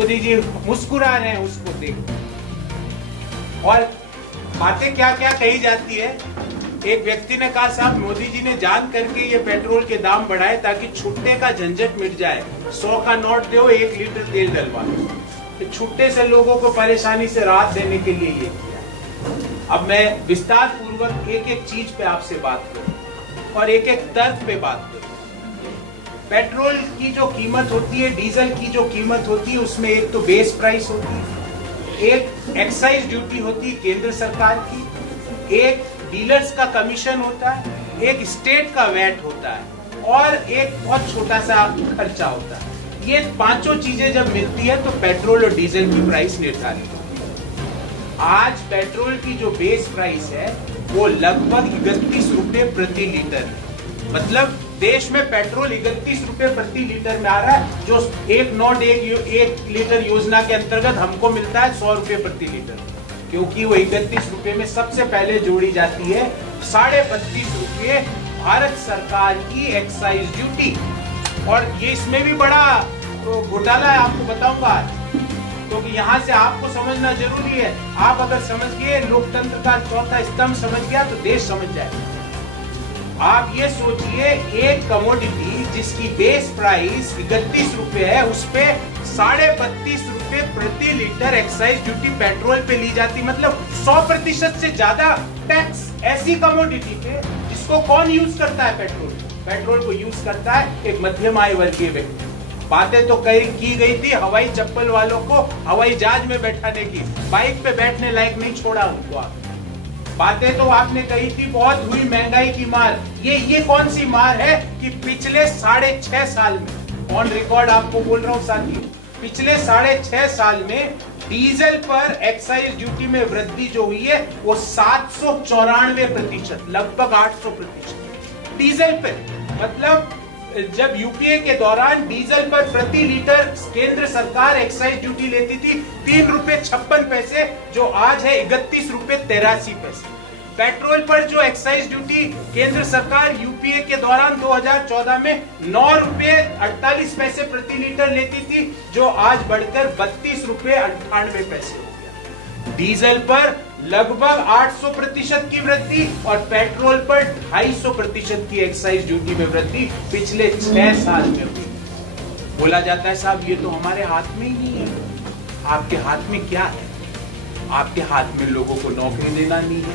मोदी जी मुस्कुरा रहे हैं उसको देख। और बातें क्या क्या कही जाती है। एक व्यक्ति ने कहा साहब मोदी जी ने जान करके ये पेट्रोल के दाम बढ़ाए ताकि छुट्टे का झंझट मिट जाए। 100 का नोट दो 1 लीटर तेल डलवा दो। छुट्टे से लोगों को परेशानी से राहत देने के लिए ये किया। अब मैं विस्तार पूर्वक एक एक चीज पे आपसे बात करूं और एक एक तर्क पे बात करूं। पेट्रोल की जो कीमत होती है, डीजल की जो कीमत होती है, उसमें एक तो बेस प्राइस होती है, एक एक्साइज ड्यूटी होती है केंद्र सरकार की, एक डीलर्स का कमीशन होता है, एक स्टेट का वैट होता है और एक बहुत छोटा सा खर्चा होता है। ये पांचों चीजें जब मिलती है तो पेट्रोल और डीजल की प्राइस निर्धारित होती है। आज पेट्रोल की जो बेस प्राइस है वो लगभग 31 रुपए प्रति लीटर है। मतलब देश में पेट्रोल 31 रुपए प्रति लीटर में आ रहा है, जो एक नॉट एक लीटर योजना के अंतर्गत हमको मिलता है 100 रुपए प्रति लीटर, क्योंकि वो 31 रुपए में सबसे पहले जोड़ी जाती है 32.5 रुपए भारत सरकार की एक्साइज ड्यूटी। और ये इसमें भी बड़ा घोटाला है, आपको बताऊंगा, क्योंकि यहाँ से आपको समझना जरूरी है। आप अगर समझ गए, लोकतंत्र का चौथा स्तंभ समझ गया तो देश समझ जाएगा। आप ये सोचिए, एक कमोडिटी जिसकी बेस प्राइस 31 रुपए है, उस पे 32.5 रुपए प्रति लीटर एक्साइज ड्यूटी पेट्रोल पे ली जाती, मतलब 100% से ज्यादा टैक्स ऐसी कमोडिटी पे जिसको कौन यूज करता है? पेट्रोल को यूज करता है एक मध्यम आय वर्गीय व्यक्ति। बातें तो की गई थी हवाई चप्पल वालों को हवाई जहाज में बैठाने की, बाइक पे बैठने लायक नहीं छोड़ा उनको। आप बातें तो आपने कही थी, बहुत हुई महंगाई की मार। ये कौन सी मार है कि पिछले 6.5 साल में, ऑन रिकॉर्ड आपको बोल रहा हूँ साथियों, पिछले 6.5 साल में डीजल पर एक्साइज ड्यूटी में वृद्धि जो हुई है वो 794%, लगभग 800% डीजल पे। मतलब जब यूपीए के दौरान डीजल पर प्रति लीटर केंद्र सरकार एक्साइज ड्यूटी लेती थी 3 रुपए 56 पैसे, जो आज है 31 रुपए 83 पैसे। पेट्रोल पर जो एक्साइज ड्यूटी केंद्र सरकार यूपीए के दौरान 2014 में 9 रुपए 48 पैसे प्रति लीटर लेती थी, जो आज बढ़कर 32 रुपए 98 पैसे हो गया। डीजल पर लगभग 800% की वृद्धि और पेट्रोल पर 250% की एक्साइज ड्यूटी में वृद्धि पिछले 6 साल में हुई। बोला जाता है साहब ये तो हमारे हाथ में ही नहीं है। आपके हाथ में क्या है? आपके हाथ में लोगों को नौकरी देना नहीं है,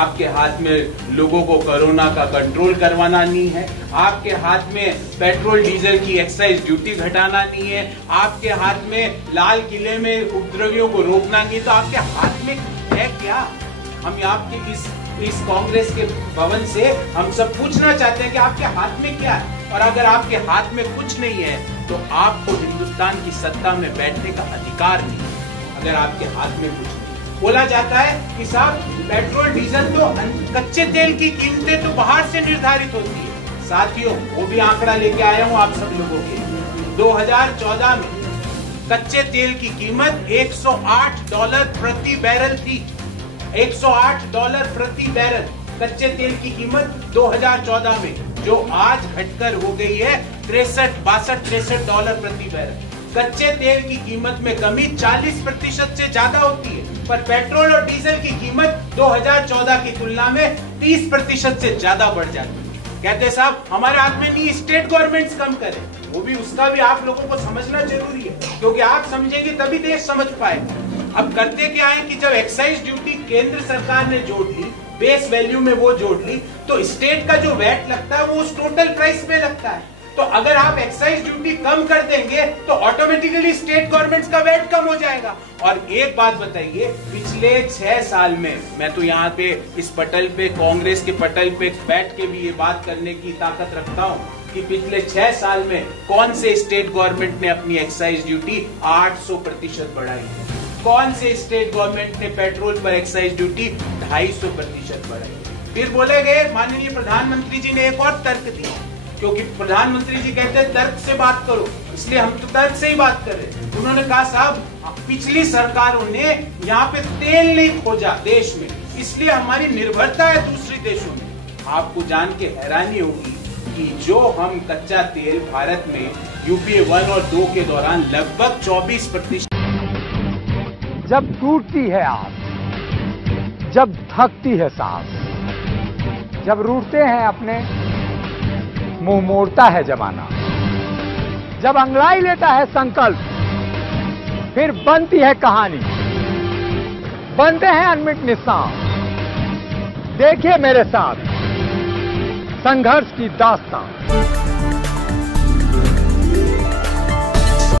आपके हाथ में लोगों को कोरोना का कंट्रोल करवाना नहीं है, आपके हाथ में पेट्रोल डीजल की एक्साइज ड्यूटी घटाना नहीं है, आपके हाथ में लाल किले में उपद्रवियों को रोकना नहीं है। तो आपके हाथ में है क्या? हम आपके इस कांग्रेस के भवन से हम सब पूछना चाहते हैं कि आपके हाथ में क्या है। और अगर आपके हाथ में कुछ नहीं है तो आपको हिंदुस्तान की सत्ता में बैठने का अधिकार नहीं है, अगर आपके हाथ में कुछ नहीं। बोला जाता है कि साहब पेट्रोल डीजल तो कच्चे तेल की कीमतें तो बाहर से निर्धारित होती है। साथियों वो भी आंकड़ा लेके आया हूं आप सब लोगों के। 2014 में कच्चे तेल की कीमत $108 प्रति बैरल थी। $108 प्रति बैरल कच्चे तेल की कीमत 2014 में, जो आज घटकर हो गई है $63 प्रति बैरल। कच्चे तेल की कीमत में कमी 40% से ज्यादा होती है, पर पेट्रोल और डीजल की कीमत 2014 की तुलना में 30% से ज्यादा बढ़ जाती है। कहते हैं साहब हमारे हाथ में नहीं, स्टेट गवर्नमेंट्स कम करें, वो भी उसका भी आप लोगों को समझना जरूरी है, क्योंकि आप समझेंगे तभी देश समझ पाएगा। अब करते क्या है कि जब एक्साइज ड्यूटी केंद्र सरकार ने जोड़ ली, बेस वैल्यू में वो जोड़ ली, तो स्टेट का जो वैट लगता है वो उस टोटल प्राइस पे लगता है। तो अगर आप एक्साइज ड्यूटी कम कर देंगे तो ऑटोमेटिकली स्टेट गवर्नमेंट्स का वैट कम हो जाएगा। और एक बात बताइए, पिछले 6 साल में, मैं तो यहाँ पे इस पटल पे, कांग्रेस के पटल पे बैठ के भी ये बात करने की ताकत रखता हूँ कि पिछले 6 साल में कौन से स्टेट गवर्नमेंट ने अपनी एक्साइज ड्यूटी 800% बढ़ाई? कौन से स्टेट गवर्नमेंट ने पेट्रोल पर एक्साइज ड्यूटी 250% बढ़ाई? फिर बोले गए, माननीय प्रधानमंत्री जी ने एक और तर्क दिया, क्योंकि प्रधानमंत्री जी कहते हैं तर्क से बात करो, इसलिए हम तो तर्क से ही बात कर रहे हैं। उन्होंने कहा साहब पिछली सरकारों ने यहाँ पे तेल नहीं खोजा देश में, इसलिए हमारी निर्भरता है दूसरे देशों में। आपको जान के हैरानी होगी कि जो हम कच्चा तेल भारत में यूपीए 1 और 2 के दौरान लगभग 24%। जब टूटती है आस, जब थकती है सांस, जब रूठते हैं अपने, मुंह मोड़ता है जमाना, जब अंगड़ाई लेता है संकल्प, फिर बनती है कहानी, बनते हैं अनमिट निशान। देखिए मेरे साथ संघर्ष की दास्तां।